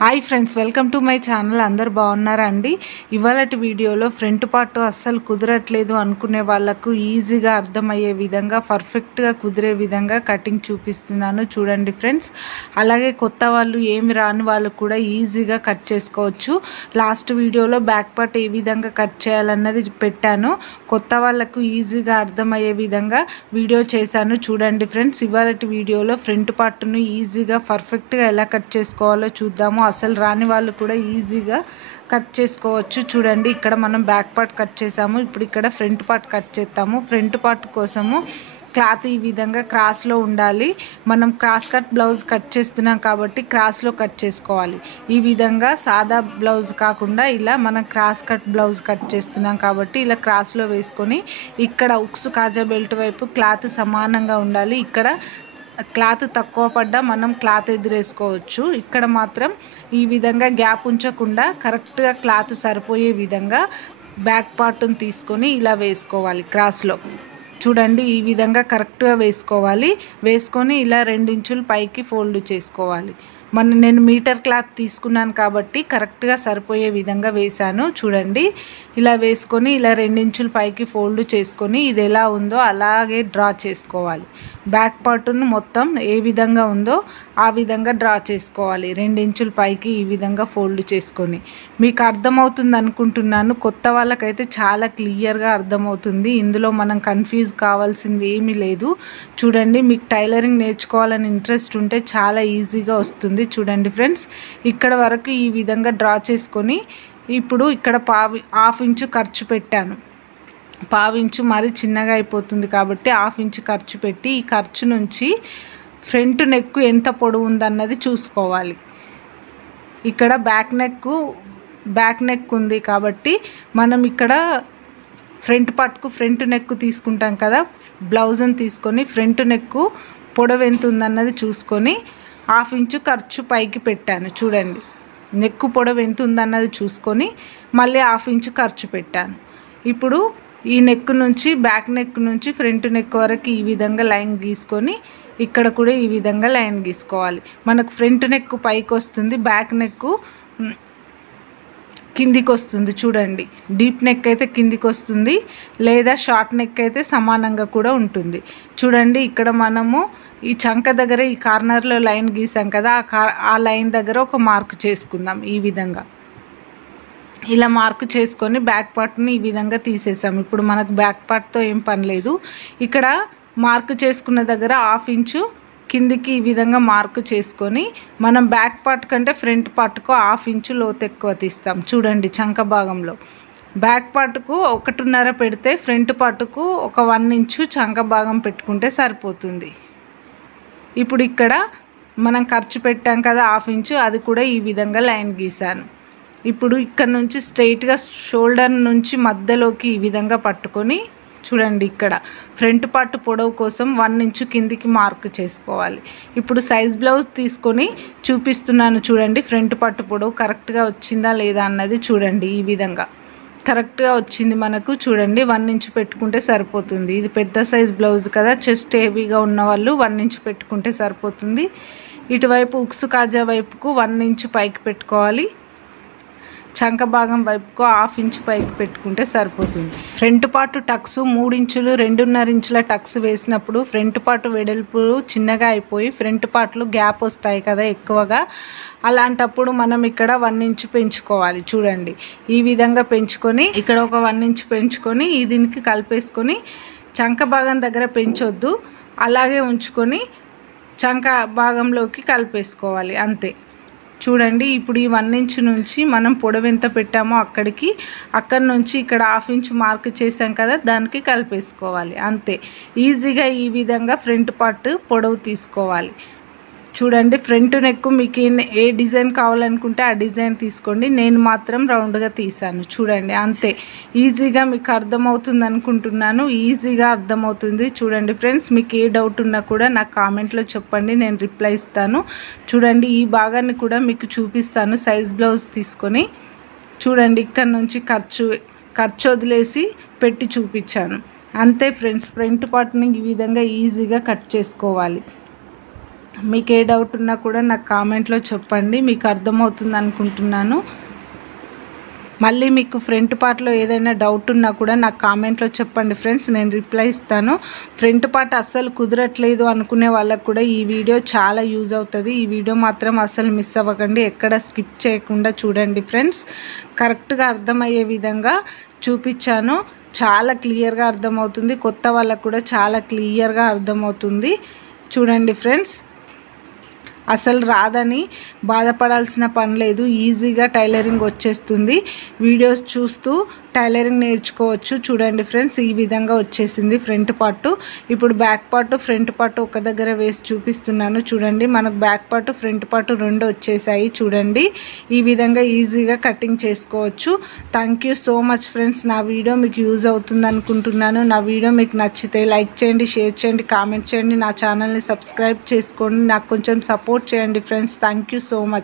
Hi friends, welcome to my channel. అందరు బాగున్నారా అండి? ఇవాళటి వీడియోలో ఫ్రంట్ పార్ట్ అస్సలు కుదరట్లేదు అనుకునే వాళ్ళకు ఈజీగా అర్థమయ్యే విధంగా, పర్ఫెక్ట్గా కుదిరే విధంగా కటింగ్ చూపిస్తున్నాను. చూడండి ఫ్రెండ్స్. అలాగే కొత్త వాళ్ళు, ఏమి రాని వాళ్ళు కూడా ఈజీగా కట్ చేసుకోవచ్చు. లాస్ట్ వీడియోలో బ్యాక్ పార్ట్ ఏ విధంగా కట్ చేయాలన్నది పెట్టాను. కొత్త వాళ్ళకు ఈజీగా అర్థమయ్యే విధంగా వీడియో చేశాను. చూడండి ఫ్రెండ్స్. ఇవాళటి వీడియోలో ఫ్రంట్ పార్ట్ను ఈజీగా పర్ఫెక్ట్గా ఎలా కట్ చేసుకోవాలో చూద్దాము. అసలు రాని వాళ్ళు కూడా ఈజీగా కట్ చేసుకోవచ్చు. చూడండి, ఇక్కడ మనం బ్యాక్ పార్ట్ కట్ చేసాము. ఇప్పుడు ఇక్కడ ఫ్రంట్ పార్ట్ కట్ చేస్తాము. ఫ్రంట్ పార్ట్ కోసము క్లాత్ ఈ విధంగా క్రాస్లో ఉండాలి. మనం క్రాస్ కట్ బ్లౌజ్ కట్ చేస్తున్నాం కాబట్టి క్రాస్లో కట్ చేసుకోవాలి. ఈ విధంగా సాదా బ్లౌజ్ కాకుండా ఇలా మనం క్రాస్ కట్ బ్లౌజ్ కట్ చేస్తున్నాం కాబట్టి ఇలా క్రాస్లో వేసుకొని ఇక్కడ ఉక్సు కాజా బెల్ట్ వైపు క్లాత్ సమానంగా ఉండాలి. ఇక్కడ క్లాత్ తక్కువ పడ్డా మనం క్లాత్ ఎదురేసుకోవచ్చు. ఇక్కడ మాత్రం ఈ విధంగా గ్యాప్ ఉంచకుండా కరెక్ట్గా క్లాత్ సరిపోయే విధంగా బ్యాక్ పార్ట్ని తీసుకొని ఇలా వేసుకోవాలి క్రాస్లో. చూడండి, ఈ విధంగా కరెక్ట్గా వేసుకోవాలి. వేసుకొని ఇలా 2 ఇంచులు పైకి ఫోల్డ్ చేసుకోవాలి. నేను మీటర్ క్లాత్ తీసుకున్నాను కాబట్టి కరెక్ట్గా సరిపోయే విధంగా వేశాను. చూడండి, ఇలా వేసుకొని ఇలా 2 ఇంచులు పైకి ఫోల్డ్ చేసుకొని ఇది ఎలా ఉందో అలాగే డ్రా చేసుకోవాలి. బ్యాక్ పార్ట్ను మొత్తం ఏ విధంగా ఉందో ఆ విధంగా డ్రా చేసుకోవాలి. 2 ఇంచులు పైకి ఈ విధంగా ఫోల్డ్ చేసుకొని. మీకు అర్థమవుతుంది అనుకుంటున్నాను. కొత్త వాళ్ళకైతే చాలా క్లియర్గా అర్థమవుతుంది. ఇందులో మనం కన్ఫ్యూజ్ కావాల్సింది ఏమీ లేదు. చూడండి, మీకు టైలరింగ్ నేర్చుకోవాలని ఇంట్రెస్ట్ ఉంటే చాలా ఈజీగా వస్తుంది. చూడండి ఫ్రెండ్స్, ఇక్కడ వరకు ఈ విధంగా డ్రా చేసుకొని ఇప్పుడు ఇక్కడ హాఫ్ ఇంచు ఖర్చు పెట్టాను. పావించు మరి చిన్నగా అయిపోతుంది కాబట్టి హాఫ్ ఇంచు ఖర్చు పెట్టి ఈ ఖర్చు నుంచి ఫ్రంట్ నెక్ ఎంత పొడవు ఉందన్నది చూసుకోవాలి. ఇక్కడ బ్యాక్ నెక్ ఉంది కాబట్టి మనం ఇక్కడ ఫ్రంట్ పార్ట్కు ఫ్రంట్ నెక్ తీసుకుంటాం కదా, బ్లౌజ్ని తీసుకొని ఫ్రంట్ నెక్ పొడవు ఎంత ఉందన్నది చూసుకొని హాఫ్ ఇంచు ఖర్చు పైకి పెట్టాను. చూడండి, నెక్ పొడవు ఎంత ఉందన్నది చూసుకొని మళ్ళీ హాఫ్ ఇంచు ఖర్చు పెట్టాను. ఇప్పుడు ఈ నెక్ నుంచి బ్యాక్ నెక్ నుంచి ఫ్రంట్ నెక్ వరకు ఈ విధంగా లైన్ గీసుకొని ఇక్కడ కూడా ఈ విధంగా లైన్ గీసుకోవాలి. మనకు ఫ్రంట్ నెక్ పైకి వస్తుంది, బ్యాక్ నెక్ కిందికి వస్తుంది. చూడండి, డీప్ నెక్ అయితే కిందికి వస్తుంది, లేదా షార్ట్ నెక్ అయితే సమానంగా కూడా ఉంటుంది. చూడండి, ఇక్కడ మనము ఈ చంక దగ్గర ఈ కార్నర్లో లైన్ గీసాం కదా, ఆ లైన్ దగ్గర ఒక మార్క్ చేసుకుందాం. ఈ విధంగా ఇలా మార్కు చేసుకొని బ్యాక్ పార్ట్ని ఈ విధంగా తీసేసాం. ఇప్పుడు మనకు బ్యాక్ పార్ట్తో ఏం పని లేదు. ఇక్కడ మార్కు చేసుకున్న దగ్గర హాఫ్ ఇంచు కిందికి ఈ విధంగా మార్కు చేసుకొని మనం బ్యాక్ పార్ట్ కంటే ఫ్రంట్ పార్ట్కు హాఫ్ ఇంచు లోతు ఎక్కువ తీస్తాం. చూడండి, చంక భాగంలో బ్యాక్ పార్ట్కు 1.5 పెడితే ఫ్రంట్ పార్ట్కు ఒక 1 ఇంచు చంక భాగం పెట్టుకుంటే సరిపోతుంది. ఇప్పుడు ఇక్కడ మనం ఖర్చు పెట్టాం కదా హాఫ్ ఇంచు, అది కూడా ఈ విధంగా లైన్ గీసాను. ఇప్పుడు ఇక్కడ నుంచి స్ట్రైట్గా షోల్డర్ నుంచి మధ్యలోకి ఈ విధంగా పట్టుకొని చూడండి, ఇక్కడ ఫ్రంట్ పార్ట్ పొడవు కోసం 1 ఇంచు కిందికి మార్క్ చేసుకోవాలి. ఇప్పుడు సైజ్ బ్లౌజ్ తీసుకొని చూపిస్తున్నాను. చూడండి, ఫ్రంట్ పార్ట్ పొడవు కరెక్ట్గా వచ్చిందా లేదా అన్నది చూడండి. ఈ విధంగా కరెక్ట్గా వచ్చింది మనకు. చూడండి, 1 ఇంచు పెట్టుకుంటే సరిపోతుంది. ఇది పెద్ద సైజ్ బ్లౌజ్ కదా, చెస్ట్ హెవీగా ఉన్న వాళ్ళు 1 ఇంచు పెట్టుకుంటే సరిపోతుంది. ఇటువైపు ఉక్సు కాజా వైపుకు 1 ఇంచు పైకి పెట్టుకోవాలి. చంక భాగం వైపుకు హాఫ్ ఇంచు పైకి పెట్టుకుంటే సరిపోతుంది. ఫ్రంట్ పార్ట్ టక్స్ 3 ఇంచులు 2.5 ఇంచుల టక్స్ వేసినప్పుడు ఫ్రంట్ పార్ట్ వెడల్పు చిన్నగా అయిపోయి ఫ్రంట్ పార్ట్లు గ్యాప్ వస్తాయి కదా ఎక్కువగా. అలాంటప్పుడు మనం ఇక్కడ 1 ఇంచు పెంచుకోవాలి. చూడండి, ఈ విధంగా పెంచుకొని ఇక్కడ ఒక 1 ఇంచు పెంచుకొని దీనికి కలిపేసుకొని చంక భాగం దగ్గర పెంచొద్దు, అలాగే ఉంచుకొని చంక భాగంలోకి కలిపేసుకోవాలి, అంతే. చూడండి, ఇప్పుడు ఈ 1 ఇంచు నుంచి మనం పొడవు ఎంత పెట్టామో అక్కడి నుంచి ఇక్కడ హాఫ్ ఇంచు మార్క్ చేసాం కదా, దానికి కలిపేసుకోవాలి, అంతే. ఈజీగా ఈ విధంగా ఫ్రంట్ పార్ట్ పొడవు తీసుకోవాలి. చూడండి, ఫ్రంట్ నెక్ మీకు ఏ డిజైన్ కావాలనుకుంటే ఆ డిజైన్ తీసుకోండి. నేను మాత్రం రౌండ్గా తీసాను. చూడండి, అంతే. ఈజీగా మీకు అర్థమవుతుంది అనుకుంటున్నాను. ఈజీగా అర్థమవుతుంది. చూడండి ఫ్రెండ్స్, మీకు ఏ డౌట్ ఉన్నా కూడా నాకు కామెంట్లో చెప్పండి, నేను రిప్లై ఇస్తాను. చూడండి, ఈ భాగాన్ని కూడా మీకు చూపిస్తాను. సైజ్ బ్లౌజ్ తీసుకొని చూడండి, ఇక్కడ నుంచి ఖర్చు వదిలేసి పెట్టి చూపించాను, అంతే ఫ్రెండ్స్. ఫ్రంట్ పార్ట్ని ఈ విధంగా ఈజీగా కట్ చేసుకోవాలి. మీకు ఏ డౌట్ ఉన్నా కూడా నాకు కామెంట్లో చెప్పండి, మీకు అర్థమవుతుంది అనుకుంటున్నాను. మళ్ళీ మీకు ఫ్రంట్ పార్ట్లో ఏదైనా డౌట్ ఉన్నా కూడా నాకు కామెంట్లో చెప్పండి ఫ్రెండ్స్, నేను రిప్లై ఇస్తాను. ఫ్రంట్ పార్ట్ అస్సలు కుదరట్లేదు అనుకునే వాళ్ళకు కూడా ఈ వీడియో చాలా యూజ్ అవుతుంది. ఈ వీడియో మాత్రం అస్సలు మిస్ అవ్వకండి, ఎక్కడ స్కిప్ చేయకుండా చూడండి ఫ్రెండ్స్. కరెక్ట్గా అర్థమయ్యే విధంగా చూపించాను, చాలా క్లియర్గా అర్థమవుతుంది. కొత్త వాళ్ళకు కూడా చాలా క్లియర్గా అర్థమవుతుంది. చూడండి ఫ్రెండ్స్, అసలు రాదని బాధపడాల్సిన పని లేదు, ఈజీగా టైలరింగ్ వచ్చేస్తుంది. వీడియోస్ చూస్తూ టైలరింగ్ నేర్చుకోవచ్చు. చూడండి ఫ్రెండ్స్, ఈ విధంగా వచ్చేసింది ఫ్రంట్ పార్ట్. ఇప్పుడు బ్యాక్ పార్ట్ ఫ్రంట్ పార్ట్ ఒక దగ్గర వేసి చూపిస్తున్నాను. చూడండి, మనకు బ్యాక్ పార్ట్ ఫ్రంట్ పార్ట్ రెండు వచ్చేసాయి. చూడండి, ఈ విధంగా ఈజీగా కటింగ్ చేసుకోవచ్చు. Thank you so much friends. నా వీడియో మీకు యూజ్ అవుతుంది అనుకుంటున్నాను. నా వీడియో మీకు నచ్చితే లైక్ చేయండి, షేర్ చేయండి, కామెంట్ చేయండి. నా ఛానల్ని సబ్స్క్రైబ్ చేసుకోండి, నాకు కొంచెం సపోర్ట్ చేయండి friends. Thank you so much.